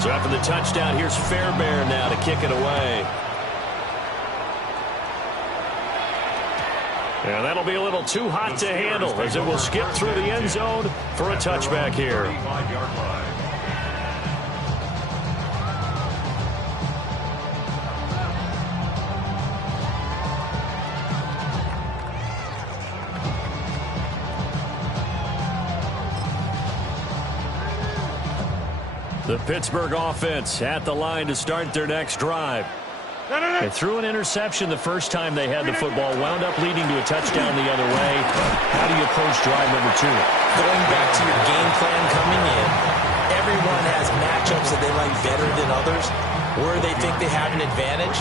So after the touchdown, here's Fairbairn now to kick it away. And that'll be a little too hot to handle as it will skip through the end zone for a touchback here. The Pittsburgh offense at the line to start their next drive. They threw an interception the first time they had the football, wound up leading to a touchdown the other way. How do you approach drive number 2? Going back to your game plan coming in, everyone has matchups that they like better than others. Where they think they have an advantage,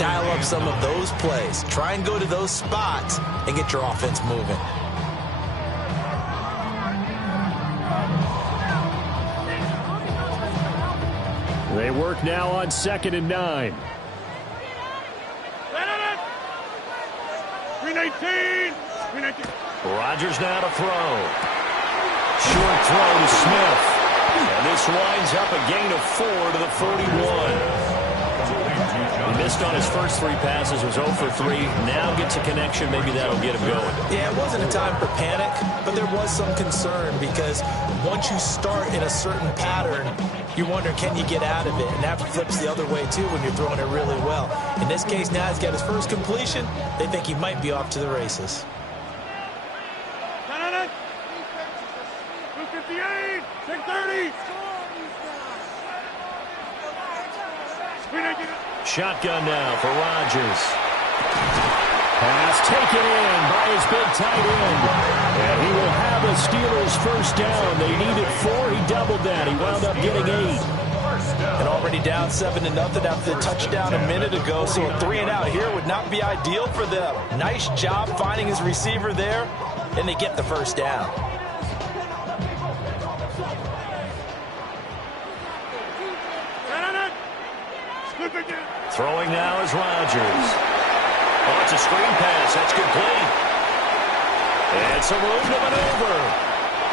dial up some of those plays. Try and go to those spots and get your offense moving. They work now on 2nd and 9. 319. Rodgers now to throw. Short throw to Smith. And this winds up a gain of 4 to the 41. He missed on his first 3 passes, was 0 for 3. Now gets a connection. Maybe that'll get him going. Yeah, it wasn't a time for panic, but there was some concern because once you start in a certain pattern, you wonder, can you get out of it? And that flips the other way, too, when you're throwing it really well. In this case, now he's got his first completion. They think he might be off to the races. 258, 630. Shotgun now for Rodgers. Pass taken in by his big tight end. And he will have a Steelers first down. They needed 4. He doubled that. He wound up getting 8. And already down 7-0 after the touchdown a minute ago. So a 3 and out here would not be ideal for them. Nice job finding his receiver there. And they get the first down. Throwing now is Rodgers. Oh, it's a screen pass. That's complete. And some room to maneuver.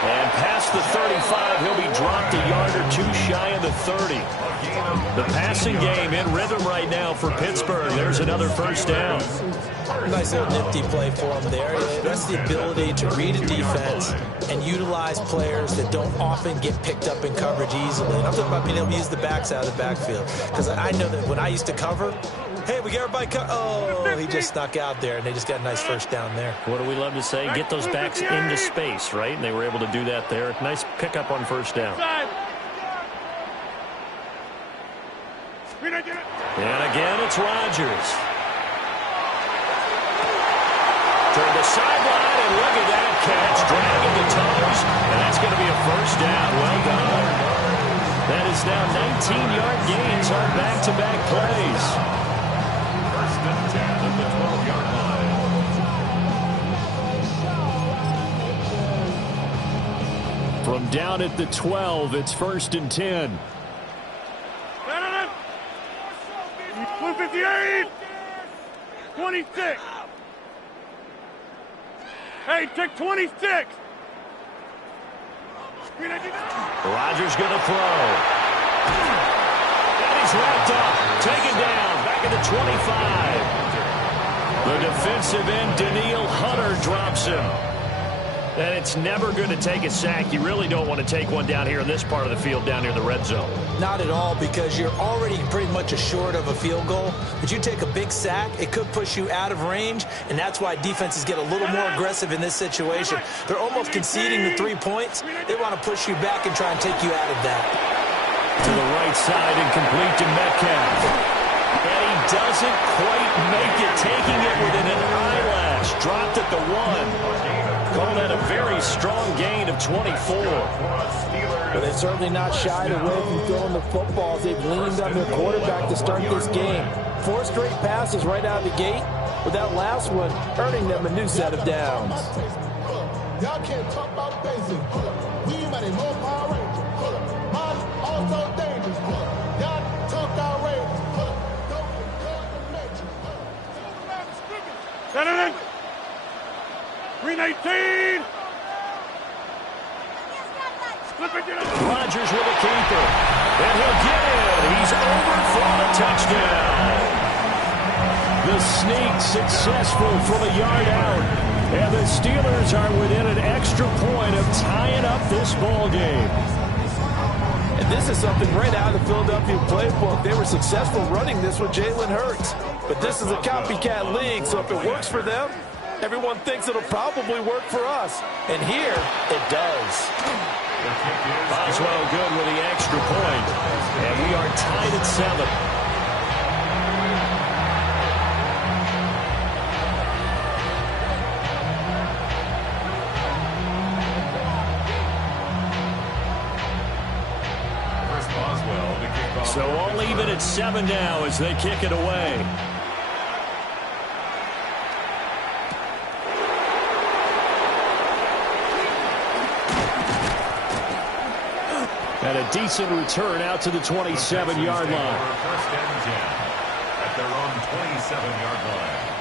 And past the 35, he'll be dropped a yard or 2 shy of the 30. The passing game in rhythm right now for Pittsburgh. There's another first down. Nice little nifty play for him there. That's the ability to read a defense and utilize players that don't often get picked up in coverage easily. And I'm talking about being able to use the backs out of the backfield. Because I know that when I used to cover, hey, we got everybody oh, he just snuck out there, and they just got a nice first down there. What do we love to say? Get those backs into space, right? And they were able to do that there. Nice pickup on first down. And again, it's Rodgers. To the sideline, and look at that catch. Dragging the toes, and that's going to be a first down. Well done. That is now 19-yard gains on back-to-back plays. First and 10 at the 12-yard line. From down at the 12, it's 1st and 10. 258, 26. Hey, take 26. Rodgers going to throw. And he's wrapped up. Taken down. Back at the 25. The defensive end, Daniil Hunter, drops him. And it's never going to take a sack. You really don't want to take one down here in this part of the field, down near the red zone. Not at all, because you're already pretty much assured of a field goal. But you take a big sack, it could push you out of range, and that's why defenses get a little more aggressive in this situation. They're almost conceding the 3 points. They want to push you back and try and take you out of that. To the right side and complete to Metcalf. And he doesn't quite make it, taking it within an eyelash. Dropped at the 1. Calling that a very strong gain of 24. But they're certainly not shied away from throwing the footballs. They've leaned on their quarterback to start this game. 4 straight passes right out of the gate, with that last one earning them a new set of downs. Y'all can't talk about basic. We might have more Power Rangers. Mine also dangerous. Y'all talk outrageous. Senator, 319. Rodgers with a keeper. And he'll get in. He's over for the touchdown. The sneak successful from a yard out. And the Steelers are within an extra point of tying up this ball game. And this is something right out of the Philadelphia playbook. They were successful running this with Jalen Hurts. But this is a copycat league, so if it works for them, everyone thinks it'll probably work for us. And here, it does. Boswell good with the extra point. And we are tied at 7. So all even at 7 now as they kick it away. And a decent return out to the 27-yard line. First and 10 at their own 27-yard line.